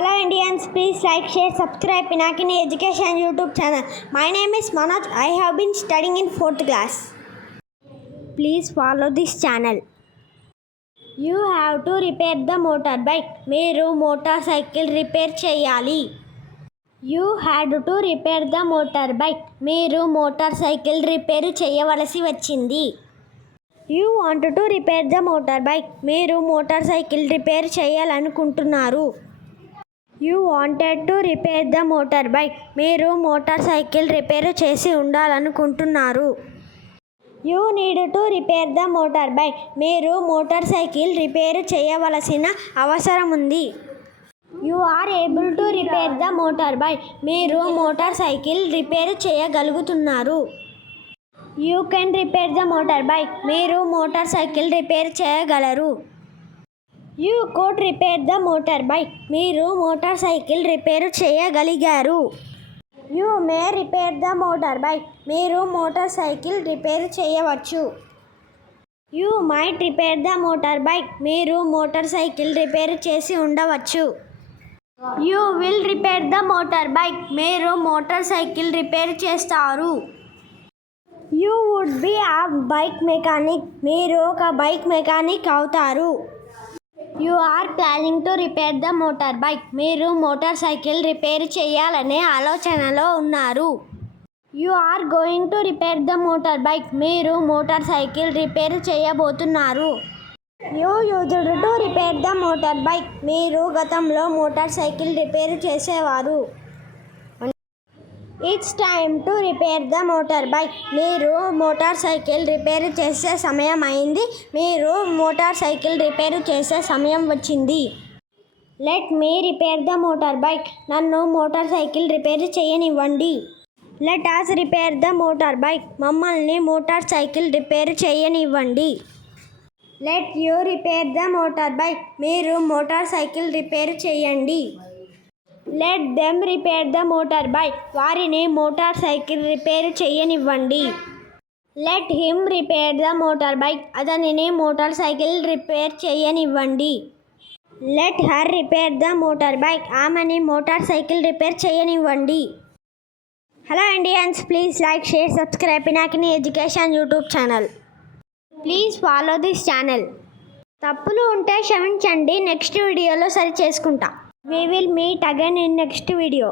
Hello Indians, please like, share, subscribe Pinakini Education YouTube channel. My name is Manoj. I have been studying in 4th class. Please follow this channel. You have to repair the motorbike. Meeru motorcycle repair cheyali. You had to repair the motorbike. Meeru motorcycle repair cheyavalasi vachindi. You want to repair the motorbike. Meeru motorcycle repair cheyalanuntunnaru. You wanted to repair the motorbike. మీరు motor cycle repair చేసి ఉండాలనుకుంటున్నారు. You need to repair the motorbike. మీరు motor cycle repair చేయవలసిన అవసరం ఉంది. You are able to repair the motorbike. మీరు motor cycle repair చేయగలుగుతున్నారు. You can repair the motorbike. మీరు motor cycle repair చేయగలరు. You could repair the motorbike. మీరు motor cycle repair చేయగలిగారు. You may repair the motorbike. మీరు motor cycle repair చేయవచ్చు. You might repair the motorbike. మీరు motor cycle repair చేసి ఉండవచ్చు. You will repair the motorbike. మీరు motor cycle repair చేస్తారు. You would be a bike mechanic. మీరు ఒక బైక్ మెకానిక్ అవుతారు. You are planning to repair the motorbike. మీరు motor cycle repair చేయాలనే ఆలోచనలో ఉన్నారు. You are going to repair the motorbike. మీరు మోటార్ సైకిల్ రిపేర్ చేయబోతున్నారు. You used to repair the motorbike. మీరు గతంలో మోటార్ సైకిల్ రిపేర్ చేసేవారు. It's time to repair the motorbike. మీరు మోటార్ సైకిల్ రిపేర్ చేసే సమయం అయింది. మీరు మోటార్ సైకిల్ రిపేర్ చేసే సమయం వచ్చింది. Let me repair the motorbike. నన్ను మోటార్ సైకిల్ రిపేర్ చేయనివ్వండి. Let us repair the motorbike. మమ్మల్ని మోటార్ సైకిల్ రిపేర్ చేయనివ్వండి. Let you repair the motorbike. మీరు మోటార్ సైకిల్ రిపేర్ చేయండి. Let them repair the motorbike. వారిని మోటార్ సైకిల్ రిపేర్ చేయనివ్వండి. Let him repair the motorbike. అతనిని motor cycle repair చేయనివ్వండి. Let her repair the motorbike. ఆమెని motor cycle repair చేయనివ్వండి. Hello Indians, please like, share, subscribe Pinakini Education YouTube channel. Please follow this channel. తప్పులు ఉంటే క్షమించండి. Next వీడియోలో సరి చేసుకుంటా. We will meet again in next video.